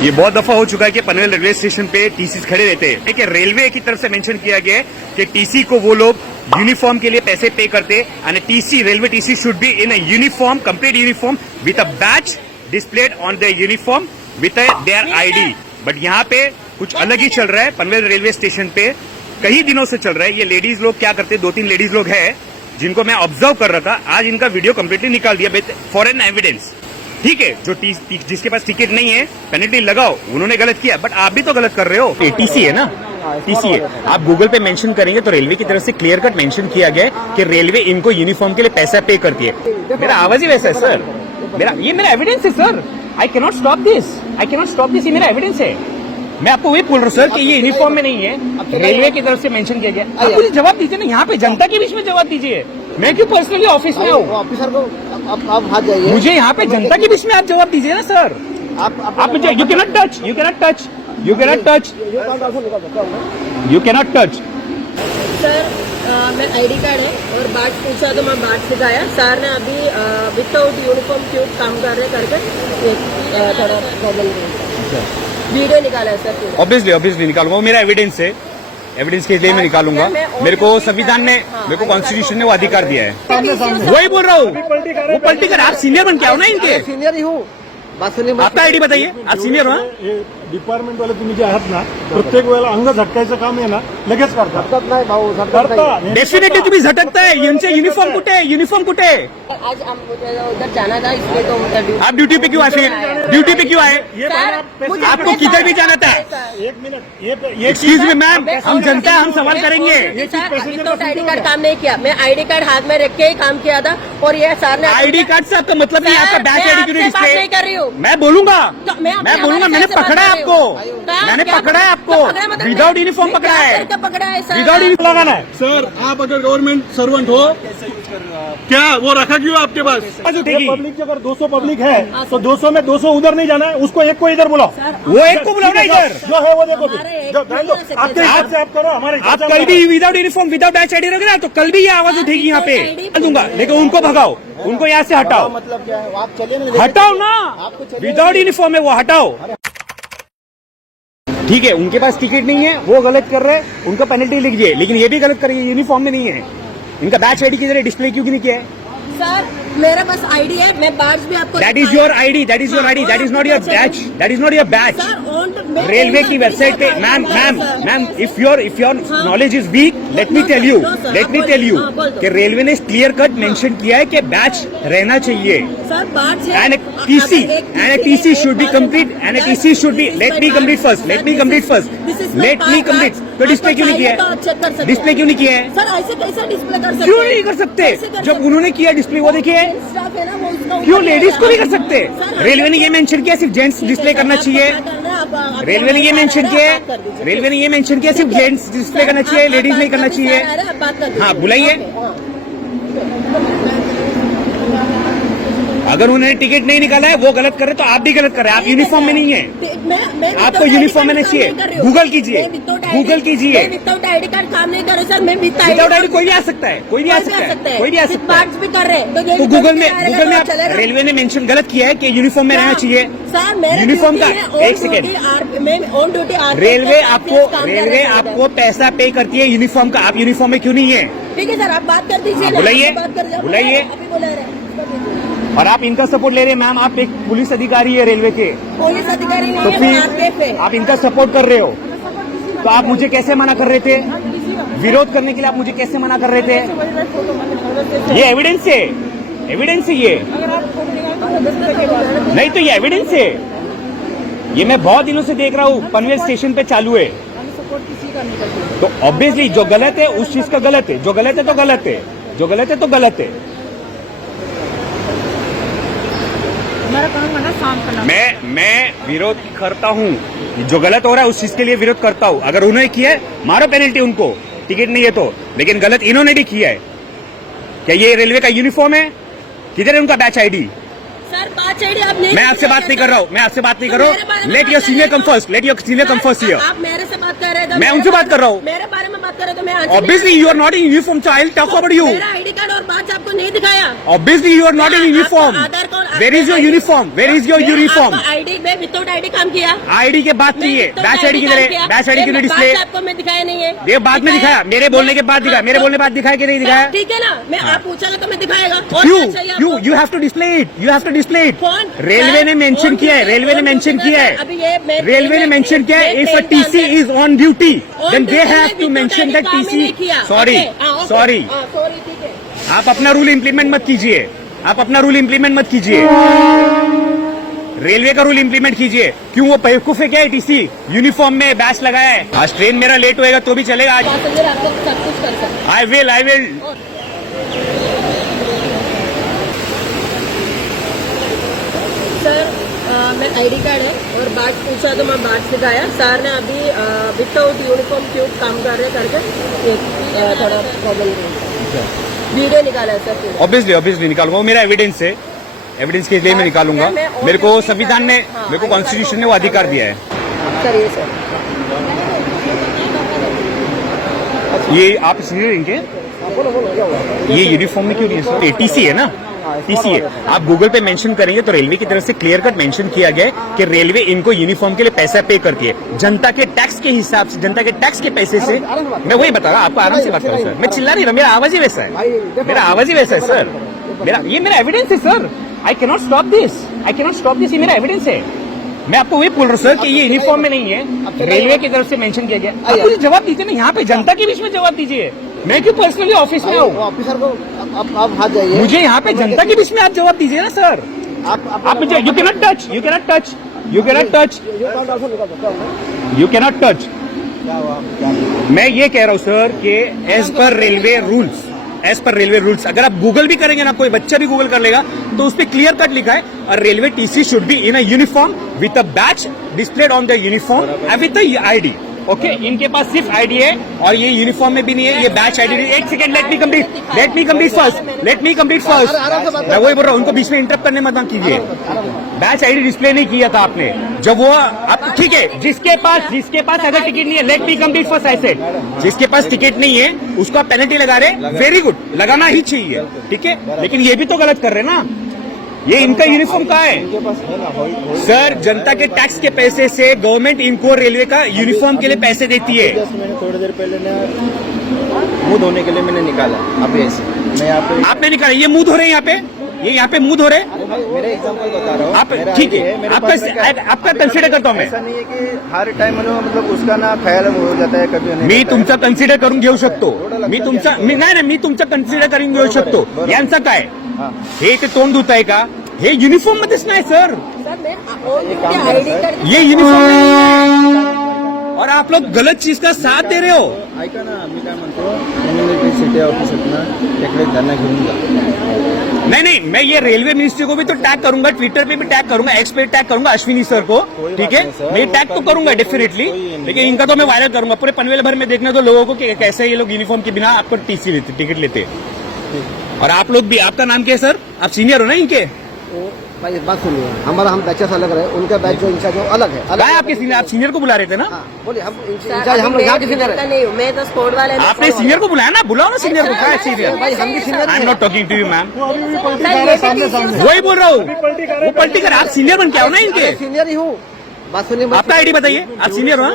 ये बहुत दफा हो चुका है कि पनवेल रेलवे स्टेशन पे टीसी खड़े रहते हैं कि रेलवे की तरफ से मेंशन किया गया है कि टीसी को वो लोग यूनिफॉर्म के लिए पैसे पे करते and TC railway TC should be in a uniform complete uniform with a batch displayed on the uniform with their ID. But यहाँ पे कुछ अलग ही चल रहा है। पनवेल रेलवे स्टेशन पे कई दिनों से चल रहा है। ये लेडीज लोग क्या करते, 2-3 लेडीज लोग हैं जिनको मैं ऑब्जर्व कर रहा था। आज इनका वीडियो कंप्लीटली निकाल दिया विद फॉरेन एविडेंस। ठीक है, जो जिसके पास टिकट नहीं है पेनल्टी लगाओ, उन्होंने गलत किया, बट आप भी तो गलत कर रहे हो। टीसी है ना, टीसी है। आप गूगल पे मेंशन करेंगे तो रेलवे की तरफ से क्लियर कट मेंशन किया गया है कि रेलवे इनको यूनिफॉर्म के लिए पैसा पे करती है। मेरा आवाज ही वैसा है सर, मेरा एविडेंस है sir. I cannot stop this, ये मेरा एविडेंस है। मैं आपको वही बोल रहा हूँ सर कि ये यूनिफॉर्म में नहीं है, रेलवे की तरफ से मेंशन किया गया। आप मुझे जवाब दीजिए ना, यहाँ पे जनता के बीच में जवाब दीजिए। मैं क्यों पर्सनली ऑफिस में आऊँ? ऑफिसर को आप हाथ जाइए। मुझे यहाँ पे जनता के बीच में आप जवाब दीजिए ना सर। आप मुझे यू कैनॉट टच। सर मैं आईडी कार्ड है और बाट पूछा तो मैं बाट सिखाया। सर ने अभी विदाउट यूनिफॉर्म क्यों काम कर रहे करके थोड़ा प्रॉब्लम वीडियो निकाला है सर। ऑब्वियसली निकालूंगा, वो मेरा एविडेंस है। एविडेंस के लिए मैं निकालूंगा। मेरे को संविधान ने, मेरे को कॉन्स्टिट्यूशन ने वो अधिकार दिया है। वही बोल रहा हूँ, वो पॉलिटिकल। आप सीनियर बन के आओ ना इनके। सीनियर ही हूँ, बात सुनिए। आपका आयडी बताइए, आप सीनियर हो? डिपार्टमेंट वाले तुम्ही जे आहात ना, प्रत्येक वेळेला अंग झटकायचं काम आहे ना, लगेच करतात. झटकत नाही भाऊ, झटकत नाही. डेफिनेटली तुम्ही झटकताय। यांचे युनिफॉर्म कुठे आहे? युनिफॉर्म कुठे आहे? आज हम उधर जाना था इसलिए तो मतलब आप ड्यूटी पे क्यों आए? ड्यूटी पे क्यों आए? आपको किधर भी जाना था? एक मिनिट, ये एक्सक्यूज मी मैम, हम जनता है, हम सवाल करेंगे। विदाउट आईडी कार्ड काम नहीं किया। मैं आईडी कार्ड हाथ में रख के ही काम किया था और ये सर ने आईडी कार्ड से आपका मतलब नहीं, आपका बैच आईडी क्यों नहीं बात नहीं डिस्प्ले? कर रही हूँ। मैं बोलूंगा, मैं बोलूंगा, मैंने पकड़ा है आपको, मैंने पकड़ा है आपको। विदाउट यूनिफॉर्म पकड़ा है, पकड़ा है सर। विदाउट यूनिफॉर्म लगाना है। सर, आप अगर गवर्नमेंट सर्वेंट हो, क्या वो रखा क्यों आपके पास? पब्लिक की अगर 200 पब्लिक है तो 200 में 200 उधर नहीं जाना है, उसको एक को इधर बुलाओ। वो एक को बुलाओ ना इधर, जो है वो देखो। आपके हिसाब से आप करो, हमारे आप कल भी without uniform without batch ID रखोगे ना तो कल भी ये आवाज उठेगी यहाँ पे। दूंगा, लेकिन उनको भगाओ, उनको यहाँ से हटाओ। मतलब क्या है? आप चलिए ना, हटाओ ना, विदाउट यूनिफॉर्म है वो, हटाओ। ठीक है, उनके पास टिकट नहीं है, वो गलत कर रहे हैं, उनको पेनल्टी लिख दिए। लेकिन ये भी गलत कर रही है, यूनिफॉर्म में नहीं है। इनका बैच आईडी की जरिए डिस्प्ले क्यों नहीं किया है? सर मेरा बस आईडी है, मैं बैच भी आपको। That is your ID, that is your ID, that is not your badge, that is not your badge. Railway की वेबसाइट पे ma'am if your knowledge is weak, let me tell you कि railway ने clear cut mention किया है कि badge रहना चाहिए। And TC should be complete, and TC should be. Let me complete first. तो डिस्प्ले क्यों नहीं किया है? डिस्प्ले क्यों नहीं किया है? सर ऐसे कैसे डिस्प्ले कर सकते? क्यों नहीं कर सकते? जब उन्होंने किया डिस्प्ले, वो देखिए, क्यों लेडीज को नहीं कर सकते? रेलवे ने ये मेंशन किया सिर्फ जेंट्स डिस्प्ले करना चाहिए। रेलवे ने ये मेंशन किया सिर्फ जेंट्स डिस्प्ले करना चाहिए, लेडीज नहीं करना चाहिए। हाँ बुलाइए। अगर उन्होंने टिकट नहीं निकाला है, वो गलत कर रहे तो आप भी गलत कर रहे हैं। आप यूनिफॉर्म में नहीं है, आपको यूनिफॉर्म में नहीं चाहिए। गूगल कीजिए। विदाउट आईडी कार्ड काम नहीं कर रहे सर। मैं विदाउट आईडी कोई भी आ सकता है, कोई भी आ सकता है। भी कर रहे तो गूगल में आप रेलवे ने मेंशन गलत किया है कि यूनिफॉर्म में रहना चाहिए। सर यूनिफॉर्म का एक सेकेंड, रेलवे आपको पैसा पे करती है यूनिफॉर्म का। आप यूनिफॉर्म में क्यों नहीं है? ठीक है सर, आप बात कर दीजिए। बुलाइए। और आप इनका सपोर्ट ले रहे हैं मैम, आप एक पुलिस अधिकारी है रेलवे के, पुलिस अधिकारी नहीं तो है, फिर आप इनका सपोर्ट कर रहे हो। तो आप मुझे कैसे मना कर रहे थे? विरोध करने के लिए आप मुझे कैसे मना कर रहे थे? ये एविडेंस है, ये नहीं तो ये एविडेंस है। ये मैं बहुत दिनों से देख रहा हूँ, पनवेल स्टेशन पे चालू है। तो ऑब्वियसली जो गलत है उस चीज का गलत है, जो गलत है तो गलत है, जो गलत है तो गलत है। मैं विरोध करता हूँ, जो गलत हो रहा है उस चीज के लिए विरोध करता हूँ। अगर उन्होंने किया है, मारो पेनल्टी उनको, टिकट नहीं है तो। लेकिन गलत इन्होंने भी किया है। क्या ये रेलवे का यूनिफॉर्म है? किधर है उनका बैच आईडी? सर बात आईडी आप नहीं, मैं आपसे बात नहीं कर रहा हूँ, मैं आपसे बात नहीं कर रहा हूँ। Let your senior come first, let your senior come first here. आप मेरे से बात कर रहे थे, मैं उनसे बात कर रहा हूँ। मेरे बारे में बात कर रहे थे, मैं Obviously you are not in uniform, so I'll talk about you. मेरा आईडी कार्ड और बात आपको नहीं दिखाया। Obviously you are not in uniform. Aadhaar card, Where is your uniform? Where is your uniform? ID में विदाउट आईडी काम किया। ID के बाद चाहिए, बैच आईडी किधर है? बैच आईडी क्यों डिस्प्ले? आपको मैं दिखाया नहीं है। ये बाद में दिखाया, मेरे बोलने के बाद दिखाया, मेरे बोलने के बाद दिखाया कि नहीं दिखाया? ठीक है ना, मैं आप पूछा तो मैं दिखाएगा। You have to display it. You have to display it. कौन? रेलवे ने मेंशन किया है, रेलवे ने मेंशन किया है, रेलवे ने मेंशन किया है, if a TC is on duty, then they have to mention that TC. Sorry, sorry. ठीक है। आप अपना रूल इम्प्लीमेंट मत कीजिए, आप अपना रूल इम्प्लीमेंट मत कीजिए, रेलवे का रूल इम्प्लीमेंट कीजिए। क्यों वो बेवकूफ है क्या? टीसी यूनिफॉर्म में बैच लगाया है। आज ट्रेन मेरा लेट होएगा तो भी चलेगा। आज पैसेंजर आपको सब कुछ कर सकते। आई विल सर मैं आईडी कार्ड है और बात पूछा तो मैं बात सिखाया। सर ने अभी विदाउट यूनिफॉर्म क्यों काम कर रहे करके एक थोड़ा प्रॉब्लम वीडियो निकाला है सर। ऑब्वियसली निकालूंगा, वो मेरा एविडेंस है, एविडेंस के लिए मैं निकालूंगा। मेरे को संविधान ने, मेरे को कॉन्स्टिट्यूशन ने वो अधिकार दिया है। सर ये सर ये आप सीनियर इनके बोलो बोलो क्या हुआ? ये यूनिफॉर्म में क्यों नहीं है सर? टीसी है ना, टीसी है। आप गूगल पे मेंशन करेंगे तो रेलवे की तरफ से क्लियर कट मेंशन किया गया है कि रेलवे इनको यूनिफॉर्म के लिए पैसा पे करती है, जनता के टैक्स के हिसाब से, जनता के टैक्स के पैसे से। मैं वही बता रहा हूँ आपको, आराम से बात करूँ सर। मैं चिल्ला नहीं रहा, मेरा आवाज ही वैसा है, मेरा आवाज ही वैसा है सर। ये मेरा एविडेंस है sir. I cannot stop this, I cannot stop this. ये मेरा एविडेंस है। मैं आपको वही बोल रहा हूँ सर कि ये यूनिफॉर्म में नहीं है, रेलवे की तरफ से मेंशन किया गया। आप मुझे जवाब दीजिए ना, यहाँ पे जनता के बीच में जवाब दीजिए। मैं क्यों पर्सनली ऑफिस में आऊँ? ऑफिसर को आप हाथ जाइए। मुझे यहाँ पे जनता के बीच में आप जवाब दीजिए ना सर। आप मुझे you cannot touch, you cannot touch, you cannot touch, you cannot touch. मैं ये कह रहा हूँ सर कि as per railway rules, as per railway rules, अगर आप गूगल भी करेंगे ना, कोई बच्चा भी गूगल कर लेगा तो उस पर क्लियर कट लिखा है, और railway TC should be in a uniform with a batch displayed on the uniform and with the ID. Okay, इनके पास सिर्फ आईडी है और ये यूनिफॉर्म में भी नहीं है, ये बैच आईडी। एक second, late me complete first. मैं वही बोल रहा हूँ, उनको बीच में इंटरप्ट करने मत कीजिए। बैच आईडी डिस्प्ले नहीं किया था आपने जब वो आप, ठीक है, जिसके पास अगर टिकट नहीं है, late me complete first. I said जिसके पास टिकट नहीं है उसको आप पेनल्टी लगा रहे, वेरी गुड, लगाना ही चाहिए, ठीक है, लेकिन ये भी तो गलत कर रहे ना। ये इनका यूनिफॉर्म कहाँ है सर? जनता के टैक्स के पैसे से गवर्नमेंट इनको रेलवे का यूनिफॉर्म के लिए पैसे देती है। मैंने थोड़ी देर पहले मुंह धोने के लिए मैंने निकाला। अब ऐसे मैं यहाँ पे आपने निकाला, ये मुंह धो रहे हैं यहाँ पे, ये यहाँ पे मुंह धो रहे। मेरे एग्जाम्पल बता रहा हूँ। आप ठीक है, आपका कंसिडर करता हूँ मैं। ऐसा नहीं है कि हर टाइम मतलब उसका ना ख्याल हो जाता है कभी नहीं। मी तुमचा कन्सिडर करून घेऊ शकतो, मी तुमचा कन्सिडर करून घेऊ शकतो। यांचं काय हे ते तोंड धुत आहे का? हे युनिफॉर्म मध्येच नाही सर, आईडी कार्ड ये यूनिफॉर्म, और आप लोग गलत चीज का साथ दे रहे हो। ऐका ना, मी काय म्हणतो, सिटी ऑफिसात ना तिकडे त्यांना घेऊन जा। नहीं, मैं ये रेलवे मिनिस्ट्री को भी तो टैग करूंगा, ट्विटर पे भी टैग करूंगा, एक्स पे टैग करूंगा, अश्विनी सर को, ठीक है, मैं टैग तो करूंगा डेफिनेटली, लेकिन इनका तो मैं वायरल करूंगा पूरे पनवेल भर में, देखने दो लोगों को कि कैसे ये लोग यूनिफॉर्म के बिना आपको टीसी लेते, टिकट लेते। और आप लोग भी, आपका नाम क्या है सर? आप सीनियर हो ना इनके? भाई बात सुनिए, हमारा हम बैचेस अलग रहे, उनका बैच जो इंचार्ज जो अलग है। क्या है आपके सीनियर? आप सीनियर को बुला रहे थे ना? बोलिए, हम इंचार्ज हम लोग यहाँ के सीनियर है। नहीं हूँ मैं, तो स्पोर्ट वाले। आपने सीनियर को बुलाया ना, बुलाओ ना सीनियर को। क्या है सीनियर? भाई हम भी senior I am not talking to you ma'am, सामने वही बोल रहा हूँ, वो पलटी कर। आप सीनियर बन के आओ ना इनके। सीनियर ही हूँ। बात सुनिए, आपका आईडी बताइए, आप सीनियर हो ना?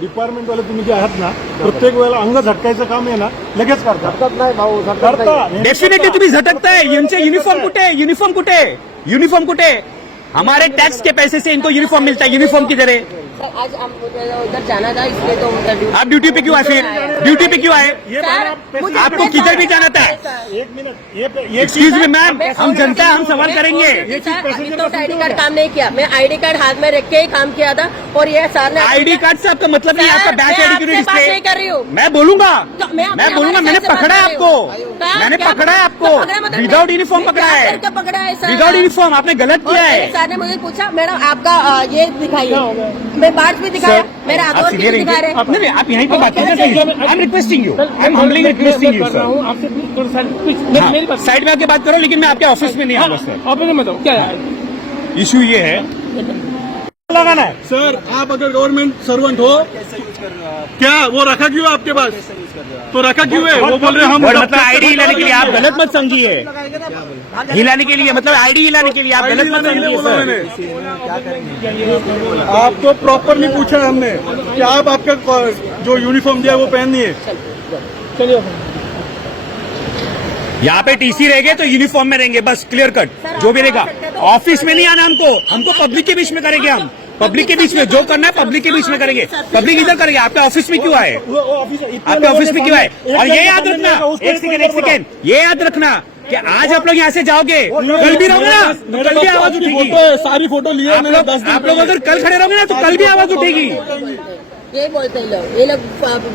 डिपार्टमेंट वाले तुम्ही जे आहात ना, प्रत्येक वेळेला अंग झटकायचं काम आहे ना, लगेच करतात. झटकत नाही भाऊ, झटकत नाही. डेफिनेटली तुम्ही झटकताय। यांचे युनिफॉर्म कुठे आहे? युनिफॉर्म कुठे आहे? युनिफॉर्म कुठे आहे? हमारे टैक्स के पैसे से इनको यूनिफॉर्म मिलता है, यूनिफॉर्म किधर है? आज हम उधर जाना था, इसलिए तो उधर आप ड्यूटी पे क्यों आए? फिर ड्यूटी पे क्यों आए? आपको किधर भी जाना था? एक मिनट, ये एक्सक्यूज मी मैम, हम जनता है, हम सवाल करेंगे। विदाउट आईडी कार्ड काम नहीं किया, मैं आईडी कार्ड हाथ में रख के ही काम किया था, और ये सर ने आईडी कार्ड से आपका मतलब नहीं, आपका बैच आईडी क्यों बात नहीं डिस्प्ले? कर रही हूँ। मैं बोलूंगा, तो मैं मैंने पकड़ा है आपको, मैंने पकड़ा है आपको, विदाउट यूनिफॉर्म पकड़ा है, पकड़ा है सर, विदाउट यूनिफॉर्म आपने गलत किया है। सर ने मुझे पूछा, मैडम आपका ये दिखाइए, मैं बात भी दिखाया, मेरा आप आधार सीनियर दिखा रहे। नहीं, आप यहीं पे बात कीजिए। I am requesting you, I am humbly requesting you sir. आपसे साइड में आके बात करो, लेकिन मैं आपके ऑफिस में नहीं आऊंगा सर। ऑफिस में बताओ क्या है? इशू ये है लगाना है। सर आप अगर गवर्नमेंट सर्वेंट हो कैसे यूज कर रहे हो आप? क्या वो रखा क्यों आपके पास? कैसे यूज कर रहे हो आप? तो रखा क्यों है? वो बोल रहे हैं हम और मतलब आईडी हिलाने के लिए आप गलत मत समझिए, हिलाने के लिए मतलब आईडी हिलाने के लिए आप गलत मत समझिए बोला सर। मैंने। किसी ने क्या करेंगे? आपको प्रॉपरली पूछा है हमने कि आप आपका जो यूनिफॉर्म दिया है वो पहनिए। चलिए यहाँ पे टीसी रहेंगे तो यूनिफॉर्म में रहेंगे, बस क्लियर कट। जो भी रहेगा ऑफिस में नहीं आना हमको पब्लिक के बीच में करेंगे, हम पब्लिक के बीच में जो करना है पब्लिक के बीच में करेंगे। पब्लिक इधर करेंगे, आपके ऑफिस में क्यों आए? आपके ऑफिस में क्यों आए? और ये याद रखना, एक सेकेंड, ये याद रखना कि आज आप लोग यहाँ से जाओगे, कल भी रहोगे ना तो कल भी आवाज उठेगी। सारी फोटो लिए आप लोग अगर कल खड़े रहोगे ना तो कल भी आवाज उठेगी। ये बोलते हैं लोग, ये लोग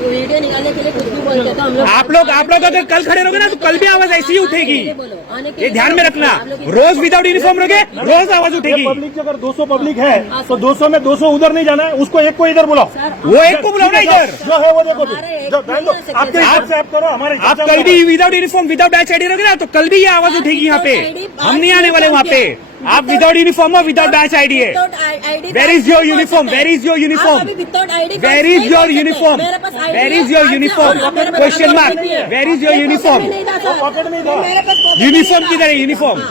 वीडियो निकालने के लिए कुछ भी बोलते हैं तो हम लोग आप लोग अगर कल खड़े रहोगे ना तो कल भी आवाज ऐसी ही उठेगी। बोलो, आने के ये लिए ध्यान में रखना, आप लोग रोज विदाउट यूनिफॉर्म रहोगे रोज आवाज उठेगी। पब्लिक अगर 200 पब्लिक है तो 200 में 200 उधर नहीं जाना है, उसको एक को इधर बुलाओ। वो एक को बुलाओ ना इधर। जो है वो देखो, हमारे एक जो बहन लो, आपके हिसाब से आप करो, हमारे हिसाब आप से कल हम भी without uniform without batch ID रहोगे ना तो कल भी ये आवाज उठेगी यहाँ पे। हम नहीं आने वाले वहाँ पे। आप विदाउट यूनिफॉर्म और विदाउट बैच आईडी है। Where is your uniform? Where is your uniform? Where is your uniform? Where is your uniform? Question mark. Where is your uniform? Uniform किधर है? यूनिफॉर्म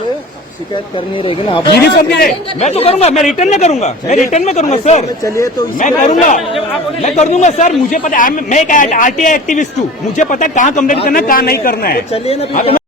शिकायत करनी रहेगी ना आप। यूनिफॉर्म किधर है? मैं तो करूंगा, मैं रिटर्न में करूंगा, मैं रिटर्न में करूंगा सर। चलिए तो मैं करूंगा, मैं कर दूंगा सर। मुझे पता है, मैं एक आरटीआई एक्टिविस्ट हूँ, मुझे पता है कहाँ कंप्लेंट करना है कहाँ नहीं करना है। चलिए ना।